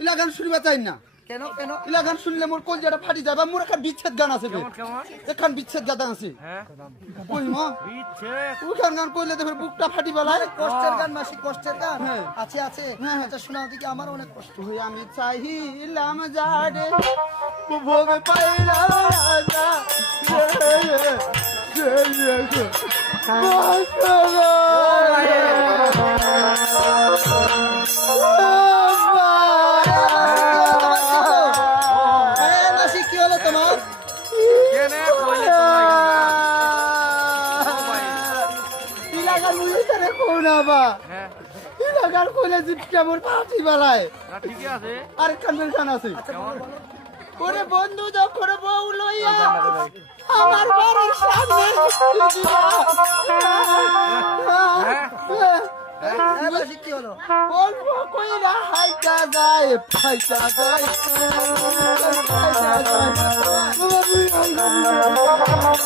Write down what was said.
ইলা গান শুনবা চাই না। কেন কেন? ইলা গান শুনলে মোর কলজাটা ফাটি যাবে মোর একটা বিচ্ছেদ গান আছে বে। কেমন কেমন? এখান বিচ্ছেদ গান আছে। হ্যাঁ? কই মা? বিচ্ছেদ? ওখান গান কইলে দেখে বুকটা ফাটি বেলায় কষ্টের গান মাসি কষ্টের গান। হ্যাঁ। আছে আছে। আচ্ছা শোনাও দিকে আমার অনেক কষ্ট। তুই আমি চাহিলাম যারে। ভোগ পাইলাম এ, কি হলো তোমার কেনে কইলে তোমায় ইলাকার মুই তারে কোনা বা। হ্যাঁ। ইলাকার কইলে জিপটা মোর ফাটি বেলায়। ঠিকই আছে। আছে। ওরে বন্ধু যখন বউ লইয়া আমার বাড়ির সামনে দিবা। এ, মাসি কি হলো অল্প কইরা হাইটা যায় ফাইটা যায়। no